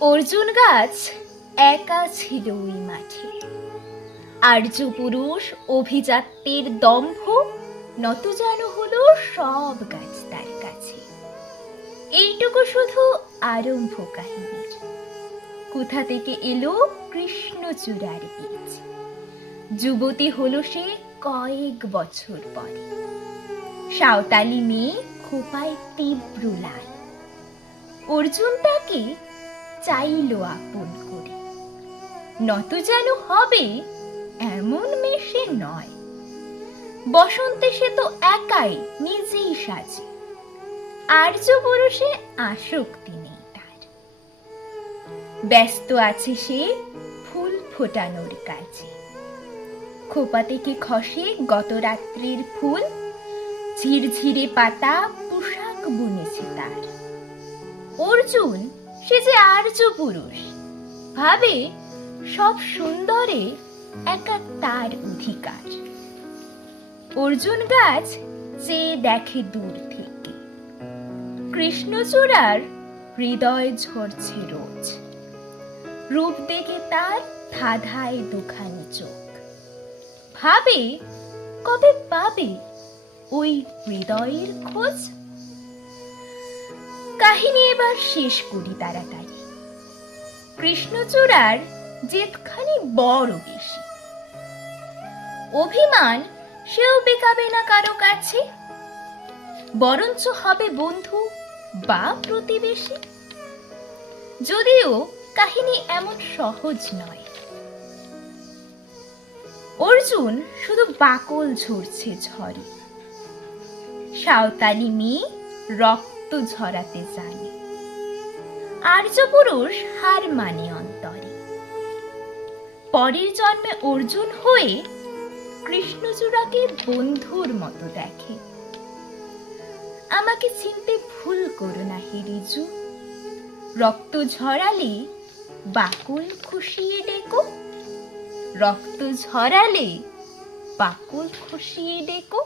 অর্জুন গাছ একা ছিল ওই মাঠে। আর্য পুরুষ অভিজাত্যের দম্ভ নত যেন হলো সব গাছ তার কাছে। এইটুকু শুধু আরম্ভ কাহিনীর। কোথা থেকে এলো কৃষ্ণচূড়ার বীজ। যুবতী হলো সে কয়েক বছর পরে। সাঁওতালি মেয়ে খোপায় তীব্র লাল। অর্জুন তাকে চাইল আপন করে। নত যেন হবে এমন মেয়ে সে নয়। বসন্তে সে তো একাই নিজেই সাজে। আর্য পুরুষে আসক্তি নেই তার। ব্যস্ত আছে সে ফুল ফোটানোর কাজে। খোপা থেকে খসে গত রাত্রির ফুল, ঝিরঝিরে পাতা পোশাক বুনেছে তার। অর্জুন সে যে আর্য পুরুষ, ভাবে সব সুন্দরে একা তার অধিকার। অর্জুন গাছ চেয়ে দেখে দূর থেকে। কৃষ্ণচূড়ার হৃদয় ঝরছে রোজ। রূপ দেখে তার ধাঁধায় দুখানি চোখ। ভাবে কবে পাবে ওই হৃদয়ের খোঁজ। কাহিনী এবার শেষ করি তাড়াতাড়ি। কৃষ্ণচূড়ার জেদখানি বড় বেশি। অভিমান সেও বেকাবে না কারো কাছে, বরঞ্চ হবে বন্ধু বা প্রতিবেশী। যদিও কাহিনী এমন সহজ নয়। অর্জুন শুধু বাকল ঝরছে ঝড়ে। সাঁওতালি মেয়ে রক্ত ঝরাতে জানে। আর্য পুরুষ হার মানে অন্তরে। পরের জন্মে অর্জুন হয়ে কৃষ্ণচূড়াকে বন্ধুর মতো দেখে। আমাকে চিনতে ভুল করো না হে রিজু। রক্ত ঝরালে বাকল খুশিয়ে ডেকো। রক্ত ঝরালে বাকল খুশিয়ে ডেকো।